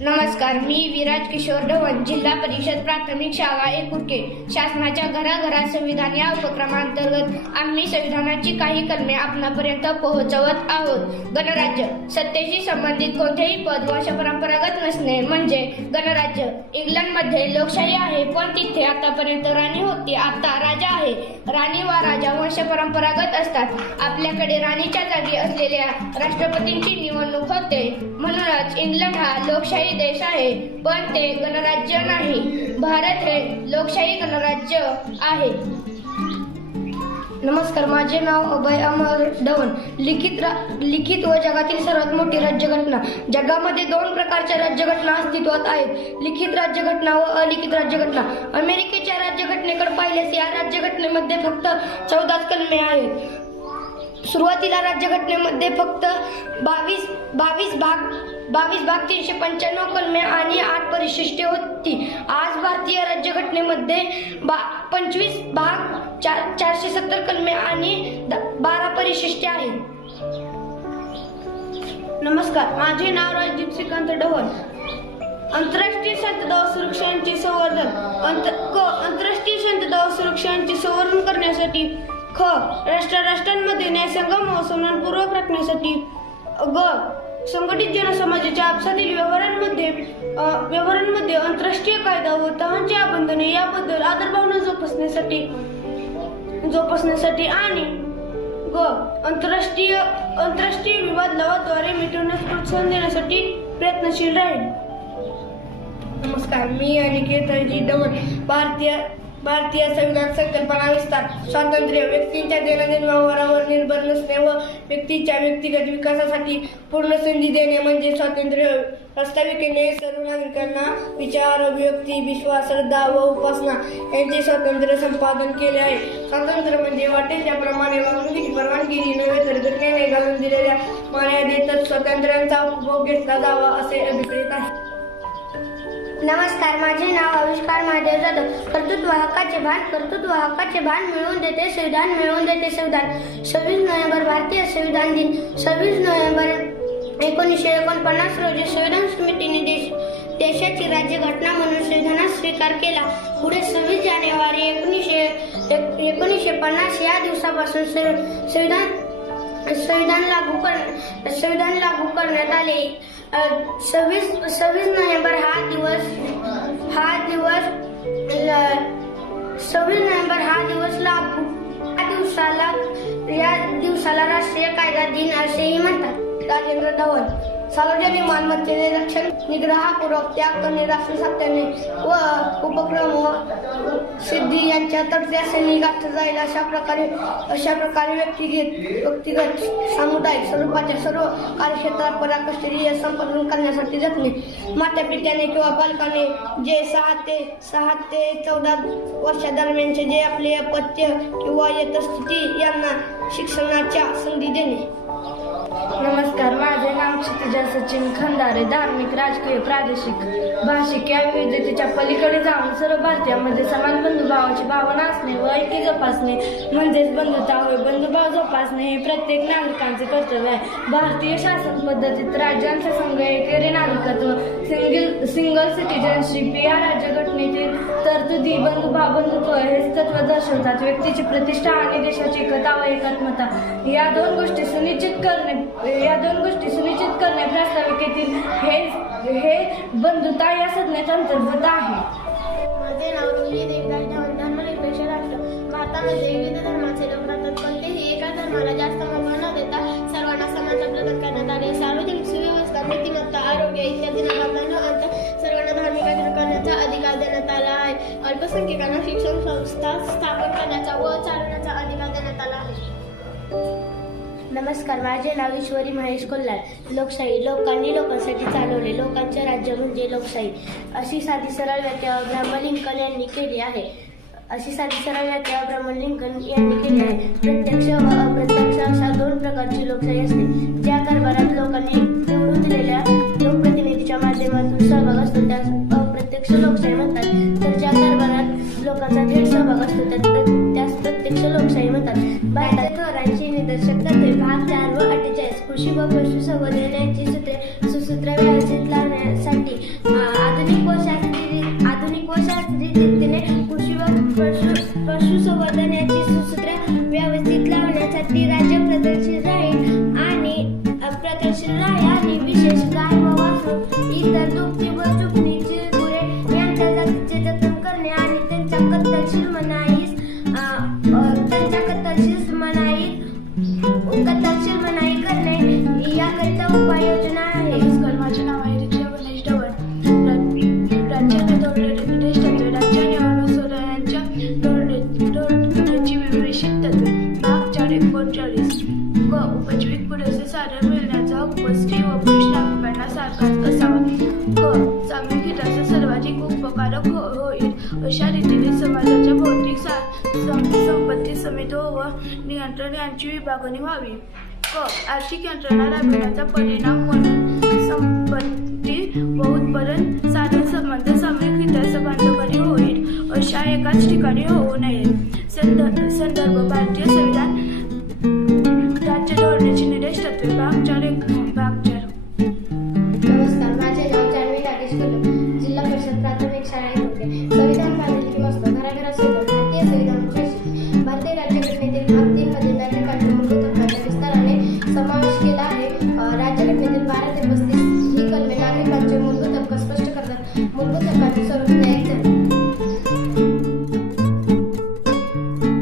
नमस्कार मी विराज किशोर ढवण जिल्हा परिषद प्राथमिक शाळा एकुर्के. शासनाच्या घराघरात संविधान या उपक्रमांतर्गत आम्ही संविधानाची काही कलमे आपणापर्यंत पोहोचवत आहोत. गणराज्य सत्तेशी संबंधित कोणतेही पद वंश परंपरागत नसणे म्हणजे गणराज्य. इंग्लंडमध्ये लोकशाही आहे पण तिथे आतापर्यंत राणी होती आता राजा आहे. राणी वा राजा वंश परंपरागत असतात. आपल्याकडे राणीच्या जागी असलेल्या राष्ट्रपतींची निवडणूक होते. म्हणूनच इंग्लंड हा लोकशाही देश आहे पण ते गणराज्य नाही. भारत हे लोकशाही गणराज्य आहे. नमस्कार माझे नाव अभय अमर धवन. लिखित रा, लिखित व जगातील सर्वात मोठी राज्यघटना. जगामध्ये दोन प्रकारच्या राज्यघटना अस्तित्वात आहेत. लिखित राज्यघटना व अलिखित राज्यघटना. अमेरिकेच्या राज्यघटनेकडे पाहिल्यास या राज्यघटनेमध्ये फक्त चौदाच कलमे आहेत. सुरुवातीला राज्यघटनेमध्ये फक्त बा बावीस भाग तीनशे पंच्याण्णव कलमे आणि आठ परिशिष्टे होती. आज भारतीय राज्यघटनेमध्ये बा पंचवीस भाग चार चारशे सत्तर कलमे आणि द- बारा परिशिष्टे आहेत. नमस्कार माझे नाव राजदीप श्रीकांत डोहल आंतरराष्ट्रीय शांतता व सुरक्षांचे संवर्धन. अंत क आंतरराष्ट्रीय शांतता व सुरक्षांचे संवर्धन करण्यासाठी ख राष्ट्र राष्ट्रांमध्ये न्यायसंगम व राखण्यासाठी ग संघटित जनसमाजाच्या आपसातील व्यवहारांमध्ये व्यवहारांमध्ये आंतरराष्ट्रीय कायदा व तहांची बंधने याबद्दल आदरभावना जोपासण्यासाठी जोपासण्यासाठी आणि ग आंतरराष्ट्रीय आंतरराष्ट्रीय विवाद लवाद्वारे मिटवण्यास प्रोत्साहन देण्यासाठी प्रयत्नशील राहील. नमस्कार मी अनिकेत अजित दमन भारतीय भारतीय संविधान संकल्पना विस्तार स्वातंत्र्य व्यक्तींच्या दैनंदिन व्यवहारावर निर्भर नसणे व व्यक्तीच्या व्यक्तिगत विकासासाठी पूर्ण संधी देणे म्हणजे स्वातंत्र्य प्रस्ताविकेने सर्व नागरिकांना विचार अभिव्यक्ती विश्वास श्रद्धा व उपासना यांचे स्वातंत्र्य संपादन केले आहे. स्वातंत्र्य म्हणजे वाटेल त्याप्रमाणे वागणुकीची परवानगी नव्हे तर घटनेने घालून दिलेल्या मर्यादेतच स्वातंत्र्यांचा उपभोग घेतला जावा असे अभिप्रेत आहे. नमस्कार माझे नाव आविष्कार महादेव जाधव. कर्तृत्व हक्काचे भान कर्तृत्व हक्काचे भान मिळवून देते संविधान मिळवून देते संविधान. सव्वीस नोव्हेंबर भारतीय संविधान दिन. सव्वीस नोव्हेंबर एकोणीसशे एकोणपन्नास रोजी संविधान समितीने देश देशाची राज्यघटना म्हणून संविधानात स्वीकार केला. पुढे सव्वीस जानेवारी एकोणीसशे एक- एकोणीसशे पन्नास या दिवसापासून संवि- संविधान संविधान लागू कर संविधान लागू करण्यात आले. सव्वीस सव्वीस नोव्हेंबर हा दिवस हा दिवस सव्वीस नोव्हेंबर हा दिवस लागू या दिवसाला या दिवसाला राष्ट्रीय कायदा दिन असेही म्हणतात. राजेंद्र धवन सार्वजनिक मालमत्तेचे रक्षण निग्रहपूर्वक त्याग करणे राष्ट्र सत्याने व त्यांच्या यांच्या तडत्याने जाईल अशा प्रकारे अशा प्रकारे व्यक्तिगत व्यक्तिगत सामुदायिक स्वरूपाच्या सर्व कार्यक्षेत्रात पराकष्टीय संपादन करण्यासाठी जखमी. मातापित्याने किंवा बालकाने जे सहा ते सहा ते चौदा वर्षादरम्यानचे जे आपले अपत्य किंवा यथस्थिती यांना शिक्षणाच्या संधी देणे. नमस्कार माझे नाव क्षितिजा सचिन खंदारे धार्मिक राजकीय प्रादेशिक भाषिक. या विविधतेच्या पलीकडे जाऊन सर्व भारतीयांमध्ये समान बंधुभावाची भावना असणे व ऐकी जोपासणे म्हणजेच बंधुता होय बंधुभाव जोपासणे हे प्रत्येक नागरिकांचे कर्तव्य आहे. भारतीय शासन पद्धतीत राज्यांचा संघ एकेरी नागरिकत्व. सिंगल सिंगल सिटिझनशिप या राज्यघटनेतील तरतुदी बंधुभाव बंधुत्व हेच तत्व दर्शवतात. व्यक्तीची प्रतिष्ठा आणि देशाची एकता एकात्मता. या दोन गोष्टी सुनिश्चित करणे या दोन गोष्टी सुनिश्चित करणे प्रास्ताविकेतील हे हे बंधुता या संज्ञेत अंतर्गत आहे. माझे नाव तुली देवदास धर्मनिरपेक्ष राष्ट्र. भारतामध्ये म्हणजे विविध धर्माचे लोक राहतात. कोणतेही एका धर्माला अल्पसंख्याकांना शिक्षण संस्था स्थापन करण्याचा व चालवण्याचा अधिकार देण्यात आला आहे. नमस्कार माझे नाव ईश्वरी महेश कोल्हार. लोकशाही लोकांनी लोकांसाठी चालवले लोकांचे राज्य म्हणजे लोकशाही. अशी साधी सरळ व्याख्या अब्राहम लिंकन यांनी केली आहे. अशी साधी सरळ व्याख्या अब्राहम लिंकन यांनी केली आहे. प्रत्यक्ष व अप्रत्यक्ष अशा दोन प्रकारची लोकशाही असते. ज्या कारभारात लोकांनी निवडून दिलेल्या महाराष्ट्र लोकशाही म्हणतात भारतात निदर्शक तत्वे भाग चार व अठ्ठेचाळीस. कृषी व यांची सूत्रे सुसूत्र व्यवस्थित लावण्यासाठी आधुनिक व शास्त्रीय आधुनिक व शास्त्रीय रीतीने कृषी व पशु पशुसंवर्धन यांची सुसूत्र व्यवस्थित लावण्यासाठी राज्य सारखाच असावा क सामूहिक हिताचा सर्वाधिक उपकारक हो- होईल अशा रीतीने समाजाच्या भौतिक सा संपत्ती समित्व व नियंत्रण यांची विभागणी व्हावी क आर्थिक यंत्रणा राबविण्याचा परिणाम म्हणून संपत्ती व उत्पादन साधन संबंध सामूहिक बांधवणी होईल अशा एकाच ठिकाणी होऊ नये संदर्भ संदर्भ भारतीय संविधान राज्य धोरणाचे निर्देश तत्वे भाग चार एक